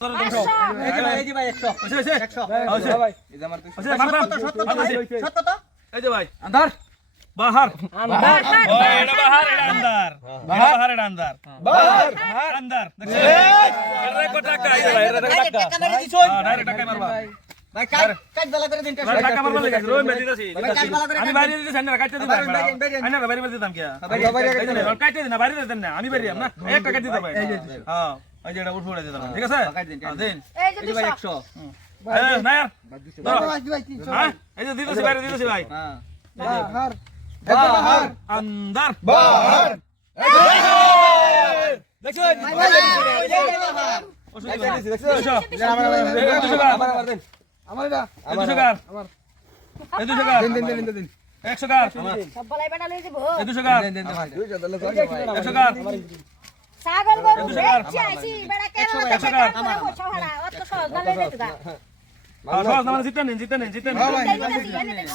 ঠিক আছে এই যে দিতেছি বাইরে দিতেছি ভাই আন্দার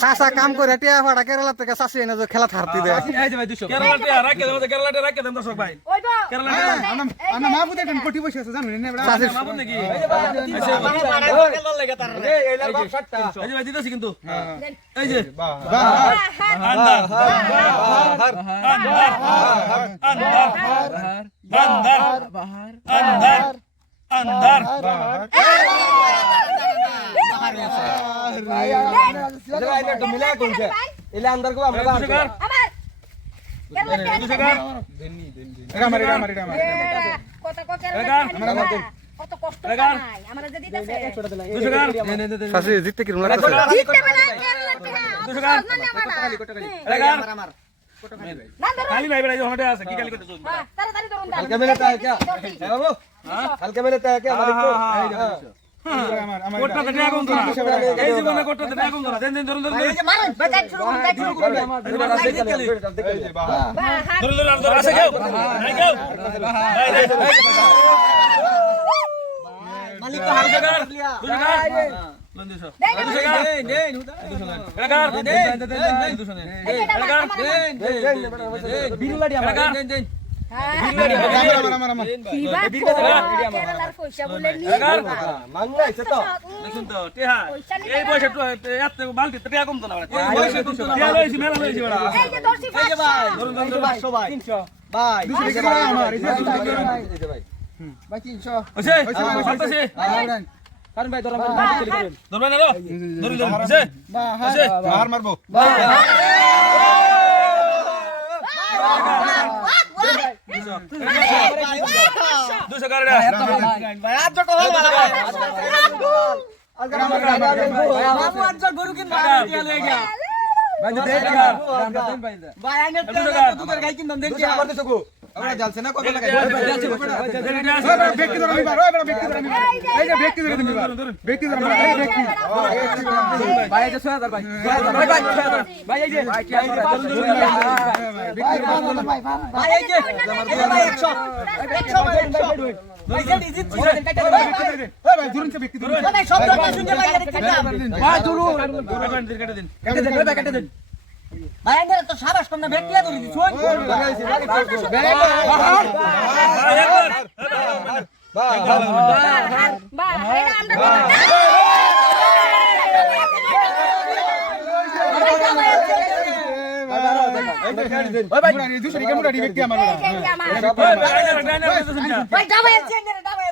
চাষা কাম করে টিয়া ফাড়া কেরালা থেকে চাষি এনে যে খেলা থারতি দেয় কিন্তু জিততে কিরম খালি ভাই বেড়াই হটে আছে কি খালি করতে চল हल्का में लेता है क्या है बाबू हल्का में लेता है क्या কোটটা তে টাকা কম না এই জীবনে কোটটা তে টাকা কম না দেন দেন ধরুন ধরুন এই যে মারেন বেকার শুরু করুন ধরুন ধরুন ধরুন আসে কেউ নাই কেউ मालिक को हार कर लिया লন্দিছো কারণ ভাই ধরো ধরবেন না ধরুন ধরুন আছে আছে মার মারবো দুশো কারণে ভাই আজ কো হল মামু আজ গরু কিন মারা লয়ে গিয়া ভাই দেখ ভাই আইনে তো দুধের গাই কিন দাম দেখ আমার তো সকো আমরা জালছে না কত লাগে ব্যক্তি ধরে নিবার ওই বড় ব্যক্তি ধরে নিবার এই যে ব্যক্তি ধরে নিবার ব্যক্তি ধরে নিবার এই ব্যক্তি ভাই এই যে 6000 ভাই 6000 ভাই ভাই এই যে ভাই কি আছে ভাই এই যে 100 ভাই যে ডিজিট ছিল কাটা দে ওই ভাই ধরুন সে ব্যক্তি ধরুন ভাই সব দরকার শুনতে লাগে কাটা ভাই ধরুন কেটে দেন কাটা দেন ভাই আঙ্গের তো সাবাস কম না ব্যক্তিয়া ধরে দিছ ওই ভাই দুশরি কেমন রেডি ব্যক্তি আমার ভাই ডাবল চেঞ্জ ডাবল